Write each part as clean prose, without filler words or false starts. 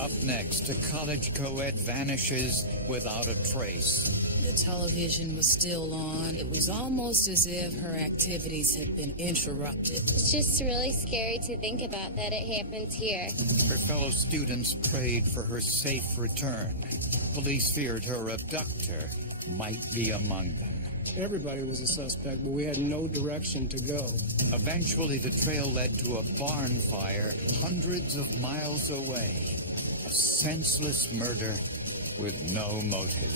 Up next, a college co-ed vanishes without a trace. The television was still on. It was almost as if her activities had been interrupted. It's just really scary to think about that it happened here. Her fellow students prayed for her safe return. Police feared her abductor might be among them. Everybody was a suspect, but we had no direction to go. Eventually, the trail led to a barn fire hundreds of miles away. A senseless murder with no motive.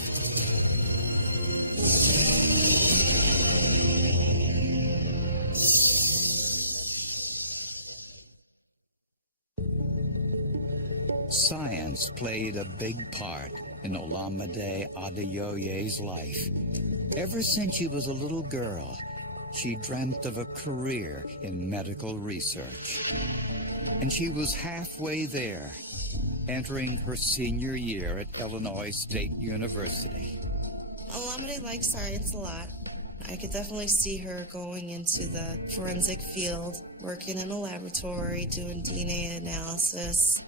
Science played a big part in Olamide Adeoye's life. Ever since she was a little girl, she dreamt of a career in medical research. And she was halfway there, entering her senior year at Illinois State University. Olamide likes science a lot. I could definitely see her going into the forensic field, working in a laboratory, doing DNA analysis.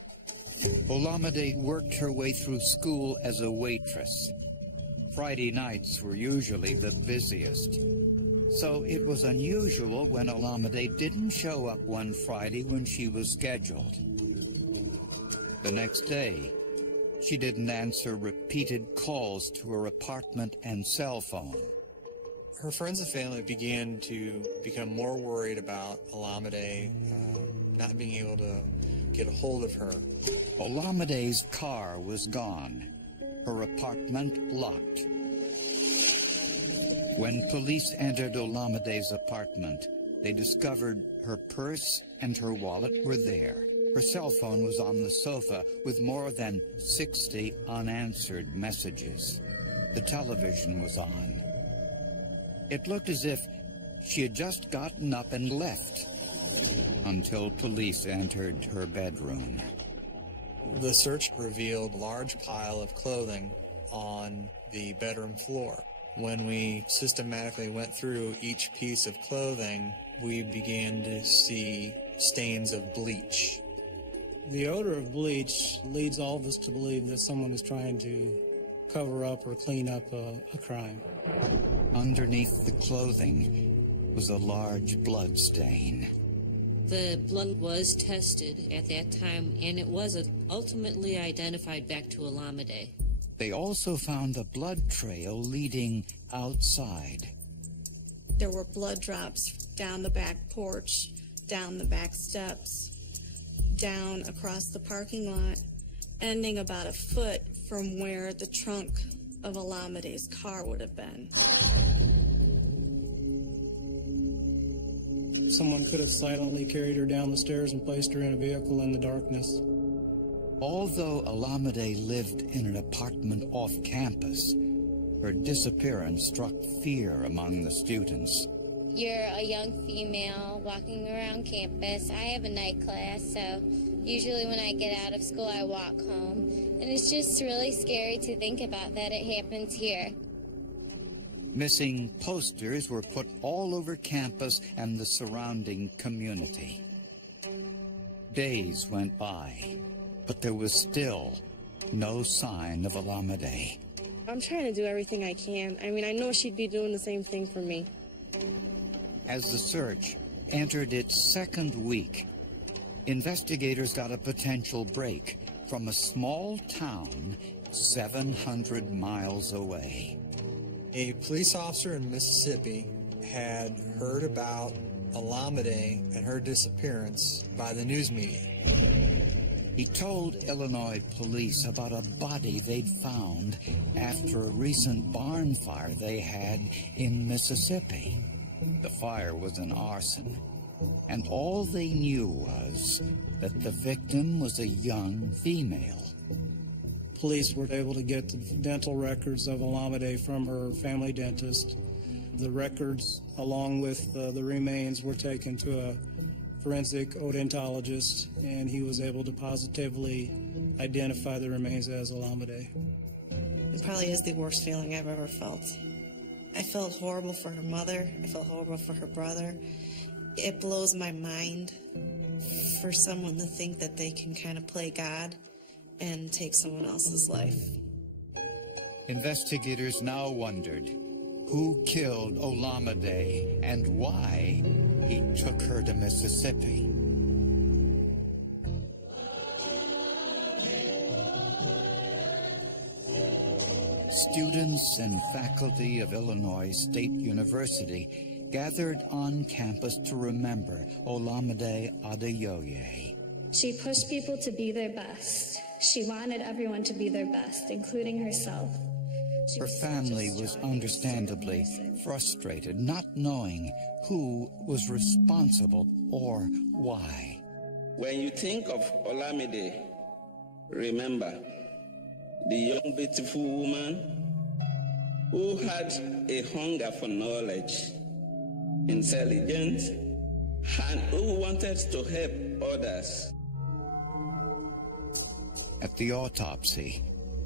Olamide worked her way through school as a waitress. Friday nights were usually the busiest. So it was unusual when Olamide didn't show up one Friday when she was scheduled. The next day, she didn't answer repeated calls to her apartment and cell phone. Her friends and family began to become more worried about Olamide not being able to get a hold of her. Olamide's car was gone, her apartment locked. When police entered Olamide's apartment, they discovered her purse and her wallet were there. Her cell phone was on the sofa with more than 60 unanswered messages. The television was on. It looked as if she had just gotten up and left, until police entered her bedroom. The search revealed a large pile of clothing on the bedroom floor. When we systematically went through each piece of clothing, we began to see stains of bleach. The odor of bleach leads all of us to believe that someone is trying to cover up or clean up a crime. Underneath the clothing was a large blood stain. The blood was tested at that time, and it was ultimately identified back to Olamide. They also found a blood trail leading outside. There were blood drops down the back porch, down the back steps, down across the parking lot, ending about a foot from where the trunk of Olamide's car would have been. Someone could have silently carried her down the stairs and placed her in a vehicle in the darkness. Although Olamide lived in an apartment off campus, her disappearance struck fear among the students. You're a young female walking around campus. I have a night class, so usually when I get out of school, I walk home. And it's just really scary to think about that it happens here. Missing posters were put all over campus and the surrounding community. Days went by, but there was still no sign of Olamide. I'm trying to do everything I can. I mean, I know she'd be doing the same thing for me. As the search entered its second week, investigators got a potential break from a small town 700 miles away. A police officer in Mississippi had heard about Olamide and her disappearance by the news media. He told Illinois police about a body they'd found after a recent barn fire they had in Mississippi. The fire was an arson, and all they knew was that the victim was a young female. Police were able to get the dental records of Olamide from her family dentist. The records, along with the remains, were taken to a forensic odontologist, and he was able to positively identify the remains as Olamide. It probably is the worst feeling I've ever felt. I felt horrible for her mother. I felt horrible for her brother. It blows my mind for someone to think that they can kind of play God and take someone else's life. Investigators now wondered who killed Olamide and why he took her to Mississippi. Students and faculty of Illinois State University gathered on campus to remember Olamide Adeoye. She pushed people to be their best. She wanted everyone to be their best, including herself. Her family was understandably frustrated, not knowing who was responsible or why. When you think of Olamide, remember the young, beautiful woman who had a hunger for knowledge, intelligence, and who wanted to help others. At the autopsy,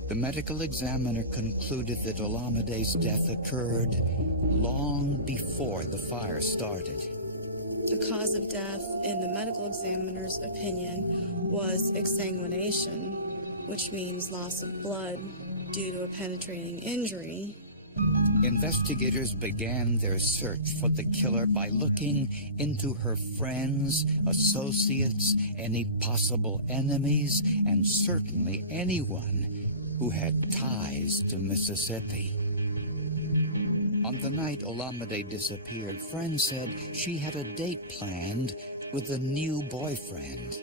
the medical examiner concluded that Olamide's death occurred long before the fire started. The cause of death, in the medical examiner's opinion, was exsanguination, which means loss of blood due to a penetrating injury. Investigators began their search for the killer by looking into her friends, associates, any possible enemies, and certainly anyone who had ties to Mississippi. On the night Olamide disappeared, friends said she had a date planned with a new boyfriend.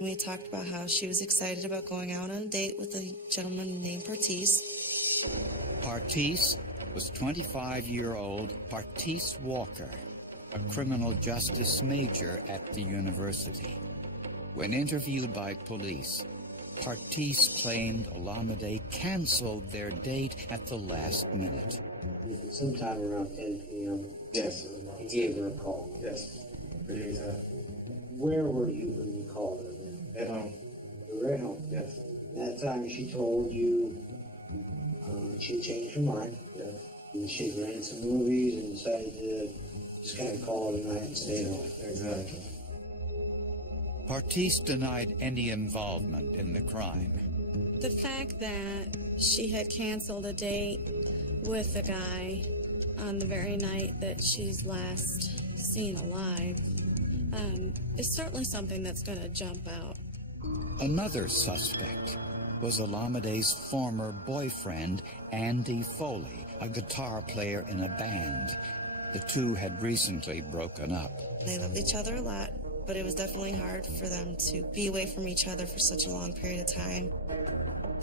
We talked about how she was excited about going out on a date with a gentleman named Partis. Partis was 25-year-old Partis Walker, a criminal justice major at the university. When interviewed by police, Partis claimed Olamide canceled their date at the last minute. Sometime around 10 p.m. Yes. He gave her a call. Yes. Pretty exact. Where were you when you called her then? At home. You were at home? Yes. That time she told you she changed her mind. Yes. And she ran some movies and decided to just kind of call it a night and stay home. Exactly. Partis denied any involvement in the crime. The fact that she had canceled a date with a guy on the very night that she's last seen alive is certainly something that's going to jump out. Another suspect was Olamide's former boyfriend, Andy Foley, a guitar player in a band. The two had recently broken up. They loved each other a lot, but it was definitely hard for them to be away from each other for such a long period of time.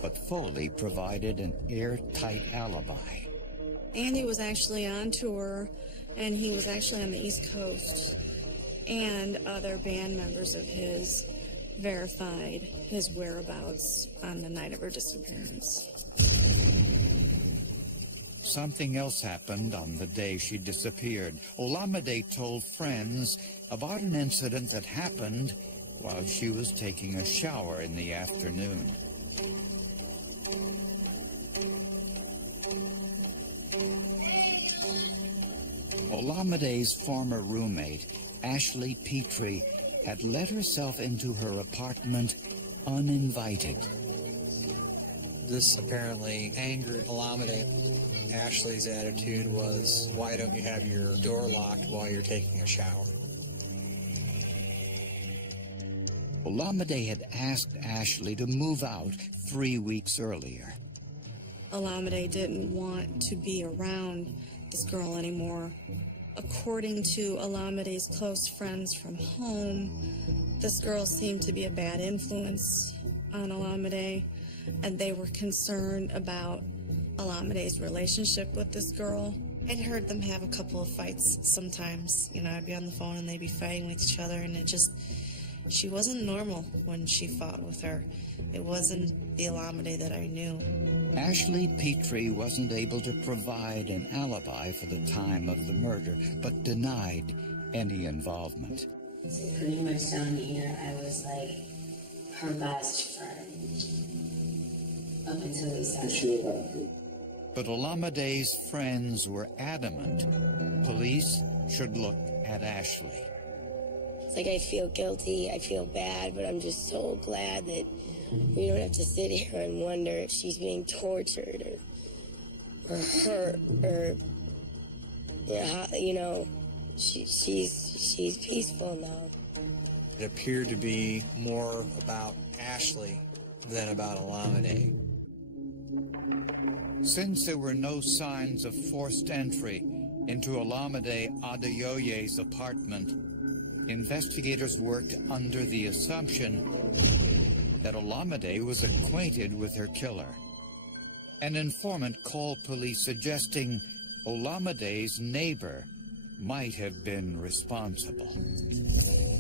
But Foley provided an airtight alibi. Andy was actually on tour, and he was actually on the East Coast, and other band members of his verified his whereabouts on the night of her disappearance. Something else happened on the day she disappeared. Olamide told friends about an incident that happened while she was taking a shower in the afternoon. Olamide's former roommate, Ashley Petrie, had let herself into her apartment uninvited. This apparently angered Olamide. Ashley's attitude was, why don't you have your door locked while you're taking a shower? Olamide had asked Ashley to move out 3 weeks earlier. Olamide didn't want to be around this girl anymore. According to Olamide's close friends from home, this girl seemed to be a bad influence on Olamide, and they were concerned about Olamide's relationship with this girl. I'd heard them have a couple of fights sometimes. You know, I'd be on the phone and they'd be fighting with each other, and she wasn't normal when she fought with her. It wasn't the Olamide that I knew. Ashley Petrie wasn't able to provide an alibi for the time of the murder, but denied any involvement. So pretty much down here, I was like her best friend up until he started. But Olamide's friends were adamant police should look at Ashley. It's like I feel guilty, I feel bad, but I'm just so glad that We don't have to sit here and wonder if she's being tortured or hurt or, she's peaceful now. It appeared to be more about Ashley than about Olamide. Since there were no signs of forced entry into Olamide Adeoye's apartment, investigators worked under the assumption that Olamide was acquainted with her killer. An informant called police suggesting Olamide's neighbor might have been responsible.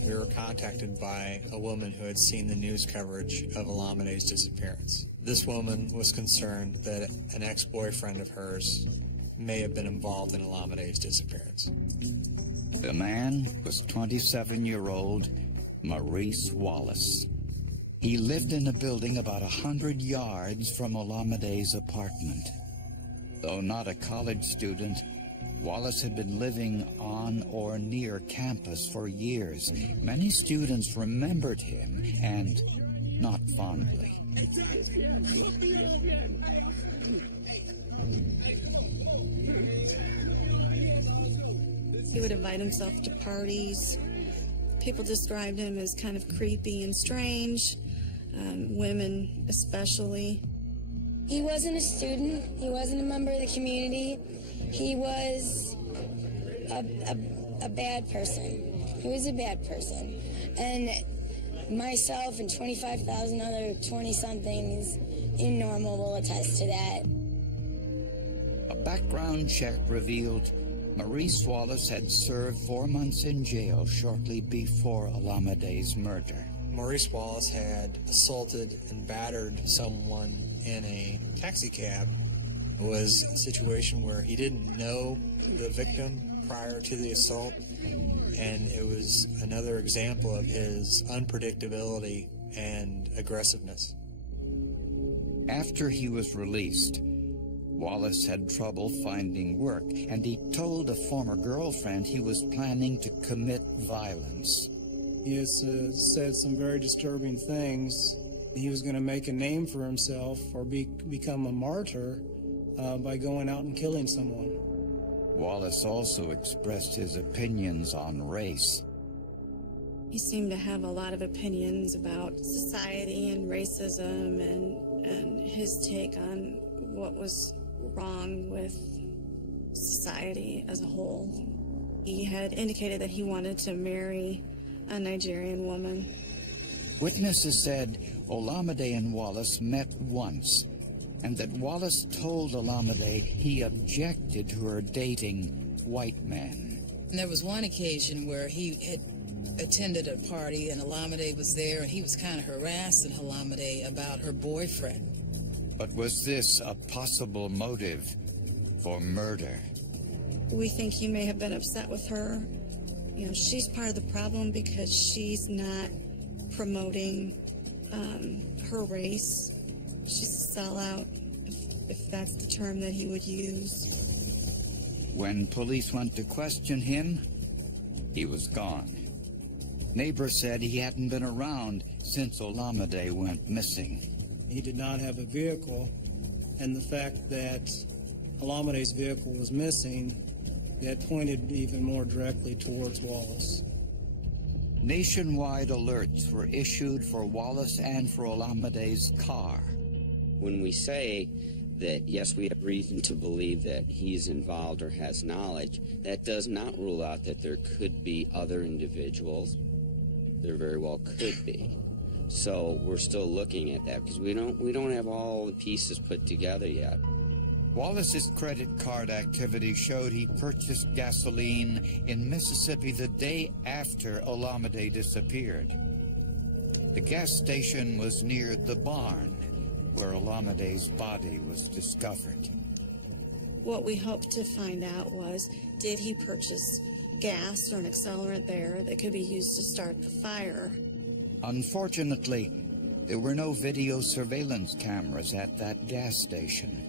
We were contacted by a woman who had seen the news coverage of Olamide's disappearance. This woman was concerned that an ex-boyfriend of hers may have been involved in Olamide's disappearance. The man was 27-year-old Maurice Wallace. He lived in a building about 100 yards from Olamide's apartment. Though not a college student, Wallace had been living on or near campus for years. Many students remembered him, and not fondly. He would invite himself to parties. People described him as kind of creepy and strange, women especially. He wasn't a student. He wasn't a member of the community. He was a bad person. He was a bad person. And myself and 25,000 other 20-somethings in Normal will attest to that. A background check revealed Maurice Wallace had served 4 months in jail shortly before Olamide's murder. Maurice Wallace had assaulted and battered someone in a taxi cab. It was a situation where he didn't know the victim prior to the assault, and it was another example of his unpredictability and aggressiveness. After he was released, Wallace had trouble finding work, and he told a former girlfriend he was planning to commit violence. He has said some very disturbing things. He was going to make a name for himself or become a martyr by going out and killing someone. Wallace also expressed his opinions on race. He seemed to have a lot of opinions about society and racism and his take on what was wrong with society as a whole. He had indicated that he wanted to marry a Nigerian woman. Witnesses said Olamide and Wallace met once, and that Wallace told Olamide he objected to her dating white men. And there was one occasion where he had attended a party and Olamide was there, and he was kind of harassing Olamide about her boyfriend. But was this a possible motive for murder? We think he may have been upset with her. You know, she's part of the problem because she's not promoting her race. She's a sellout, if that's the term that he would use. When police went to question him, he was gone. Neighbors said he hadn't been around since Olamide went missing. He did not have a vehicle, and the fact that Olamide's vehicle was missing, that pointed even more directly towards Wallace. Nationwide alerts were issued for Wallace and for Olamide's car. When we say that, yes, we have reason to believe that he's involved or has knowledge, that does not rule out that there could be other individuals. There very well could be. So we're still looking at that because we don't have all the pieces put together yet. Wallace's credit card activity showed he purchased gasoline in Mississippi the day after Olamide disappeared. The gas station was near the barn where Olamide's body was discovered. What we hoped to find out was, did he purchase gas or an accelerant there that could be used to start the fire? Unfortunately, there were no video surveillance cameras at that gas station.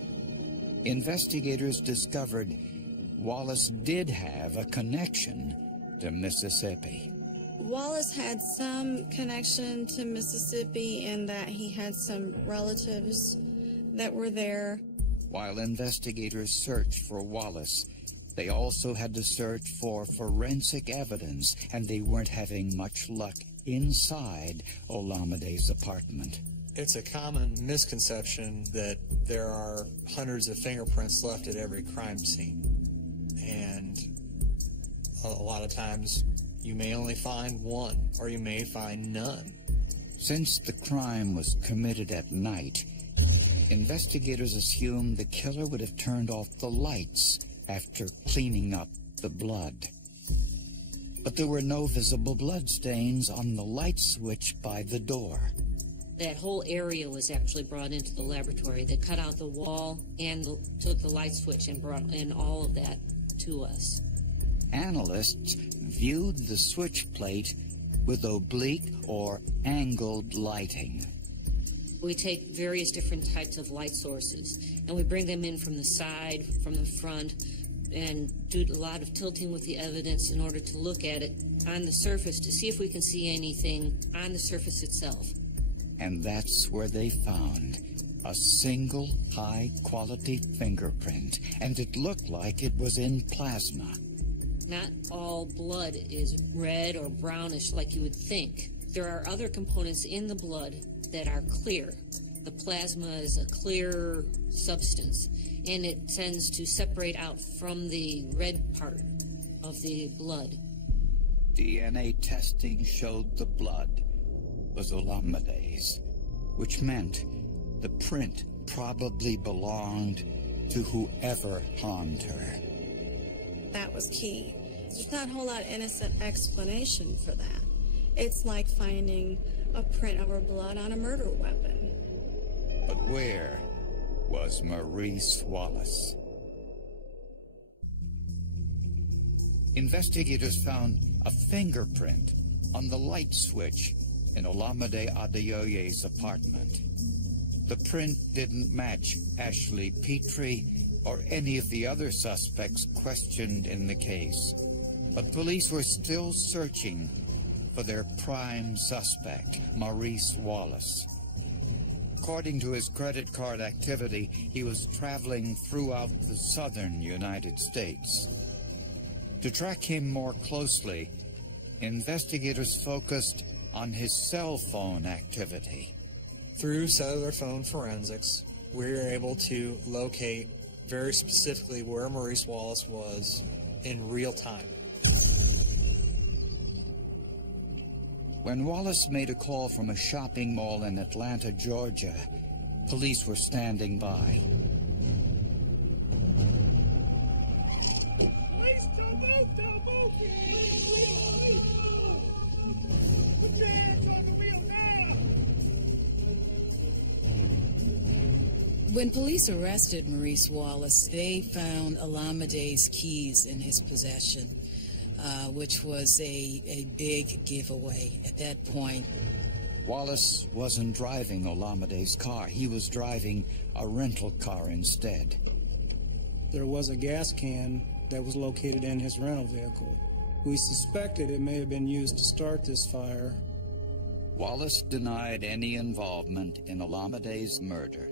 Investigators discovered Wallace did have a connection to Mississippi. Wallace had some connection to Mississippi in that he had some relatives that were there. While investigators searched for Wallace, they also had to search for forensic evidence, and they weren't having much luck inside Olamide's apartment. It's a common misconception that there are hundreds of fingerprints left at every crime scene. And a lot of times you may only find one, or you may find none. Since the crime was committed at night, investigators assumed the killer would have turned off the lights after cleaning up the blood. But there were no visible bloodstains on the light switch by the door. That whole area was actually brought into the laboratory. They cut out the wall and took the light switch and brought in all of that to us. Analysts viewed the switch plate with oblique or angled lighting. We take various different types of light sources, and we bring them in from the side, from the front, and do a lot of tilting with the evidence in order to look at it on the surface to see if we can see anything on the surface itself. And that's where they found a single high-quality fingerprint, and it looked like it was in plasma. Not all blood is red or brownish like you would think. There are other components in the blood that are clear. The plasma is a clear substance, and it tends to separate out from the red part of the blood. DNA testing showed the blood was Olamide's, which meant the print probably belonged to whoever harmed her. That was key. There's not a whole lot of innocent explanation for that. It's like finding a print of her blood on a murder weapon. But where was Maurice Wallace? Investigators found a fingerprint on the light switch in Olamide Adeoye's apartment. The print didn't match Ashley Petrie or any of the other suspects questioned in the case, but police were still searching for their prime suspect, Maurice Wallace. According to his credit card activity, he was traveling throughout the southern United States. To track him more closely, investigators focused on his cell phone activity. Through cellular phone forensics, we were able to locate very specifically where Maurice Wallace was in real time. When Wallace made a call from a shopping mall in Atlanta, Georgia, police were standing by. When police arrested Maurice Wallace, they found Olamide's keys in his possession, which was a big giveaway at that point. Wallace wasn't driving Olamide's car. He was driving a rental car instead. There was a gas can that was located in his rental vehicle. We suspected it may have been used to start this fire. Wallace denied any involvement in Olamide's murder.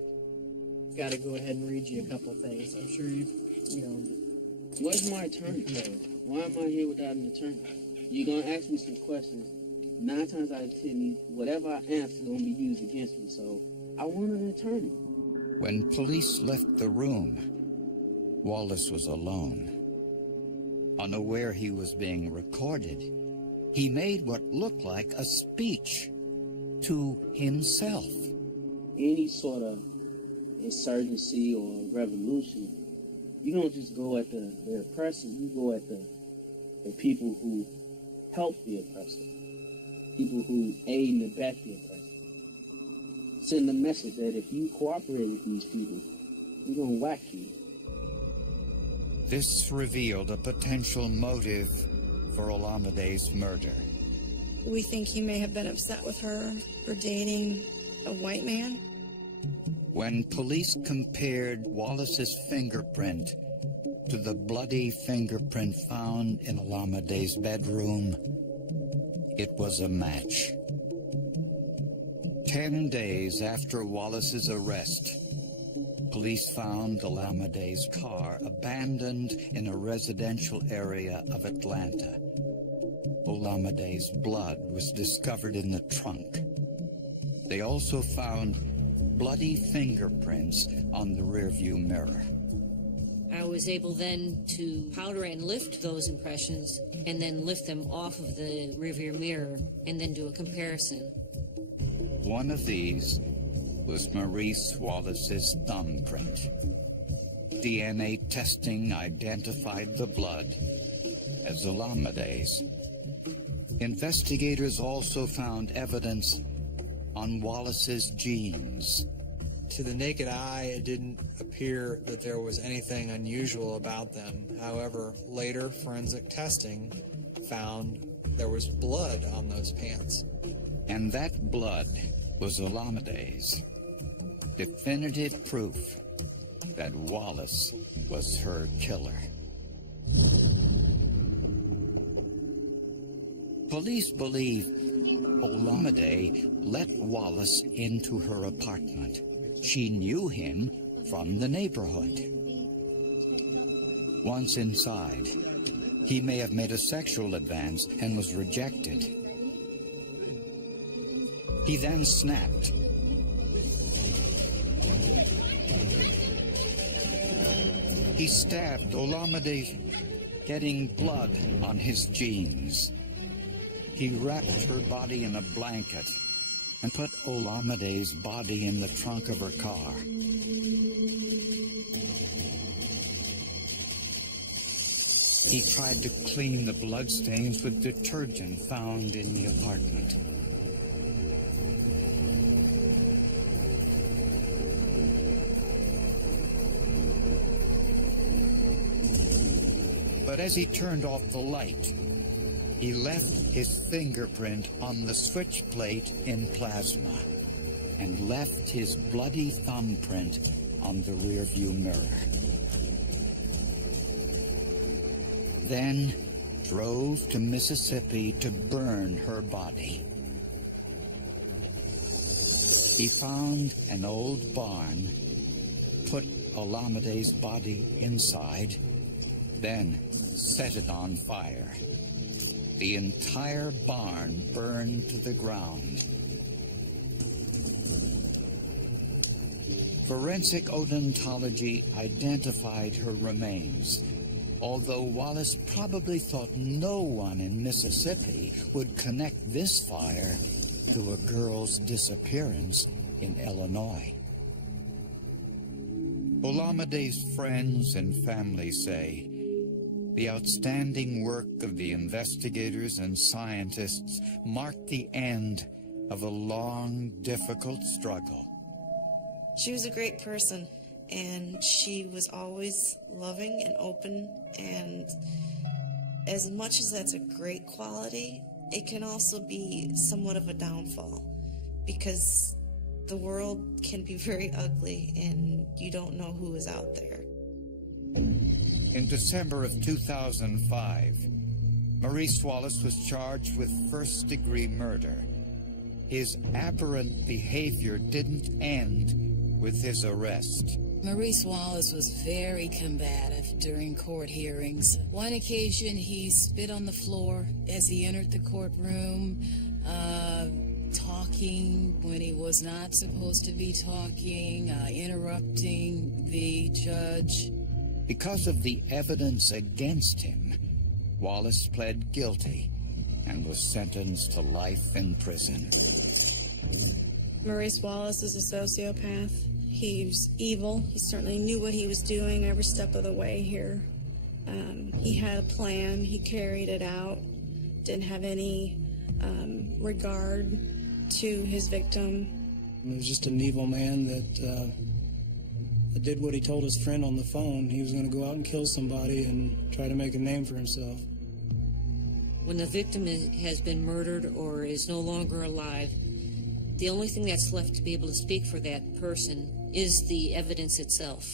Got to go ahead and read you a couple of things. I'm sure you know. Where's my attorney? Why am I here without an attorney? You're going to ask me some questions. 9 times out of 10, whatever I answer is going to be used against me. So I want an attorney. When police left the room, Wallace was alone. Unaware he was being recorded, he made what looked like a speech to himself. Any sort of insurgency or revolution, you don't just go at the oppressor, you go at the people who help the oppressor, people who aid and abet the oppressor. Send a message that if you cooperate with these people, we're going to whack you. This revealed a potential motive for Olamide's murder. We think he may have been upset with her for dating a white man. When police compared Wallace's fingerprint to the bloody fingerprint found in Olamide's bedroom, It was a match. 10 days after Wallace's arrest, police found Olamide's car abandoned in a residential area of Atlanta. Olamide's blood was discovered in the trunk. They also found bloody fingerprints on the rearview mirror. I was able then to powder and lift those impressions and then lift them off of the rearview mirror and then do a comparison. One of these was Maurice Wallace's thumbprint. DNA testing identified the blood as Olamide's. Investigators also found evidence on Wallace's genes. To the naked eye, it didn't appear that there was anything unusual about them. However, later forensic testing found there was blood on those pants. And that blood was Olamide's. Definitive proof that Wallace was her killer. Police believe Olamide let Wallace into her apartment. She knew him from the neighborhood. Once inside, he may have made a sexual advance and was rejected. He then snapped. He stabbed Olamide, getting blood on his jeans. He wrapped her body in a blanket and put Olamide's body in the trunk of her car. He tried to clean the bloodstains with detergent found in the apartment. But as he turned off the light, he left his fingerprint on the switch plate in plasma and left his bloody thumbprint on the rearview mirror. Then drove to Mississippi to burn her body. He found an old barn, put Olamide's body inside, then set it on fire. The entire barn burned to the ground. Forensic odontology identified her remains, although Wallace probably thought no one in Mississippi would connect this fire to a girl's disappearance in Illinois. Olamide's friends and family say the outstanding work of the investigators and scientists marked the end of a long, difficult struggle. She was a great person, and she was always loving and open, and as much as that's a great quality, it can also be somewhat of a downfall, because the world can be very ugly, and you don't know who is out there. In December of 2005, Maurice Wallace was charged with first-degree murder. His aberrant behavior didn't end with his arrest. Maurice Wallace was very combative during court hearings. One occasion, he spit on the floor as he entered the courtroom, talking when he was not supposed to be talking, interrupting the judge. Because of the evidence against him, Wallace pled guilty and was sentenced to life in prison. Maurice Wallace is a sociopath. He's evil. He certainly knew what he was doing every step of the way here. He had a plan. He carried it out. Didn't have any regard to his victim. He was just an evil man that did what he told his friend on the phone. He was going to go out and kill somebody and try to make a name for himself. When the victim has been murdered or is no longer alive, the only thing that's left to be able to speak for that person is the evidence itself.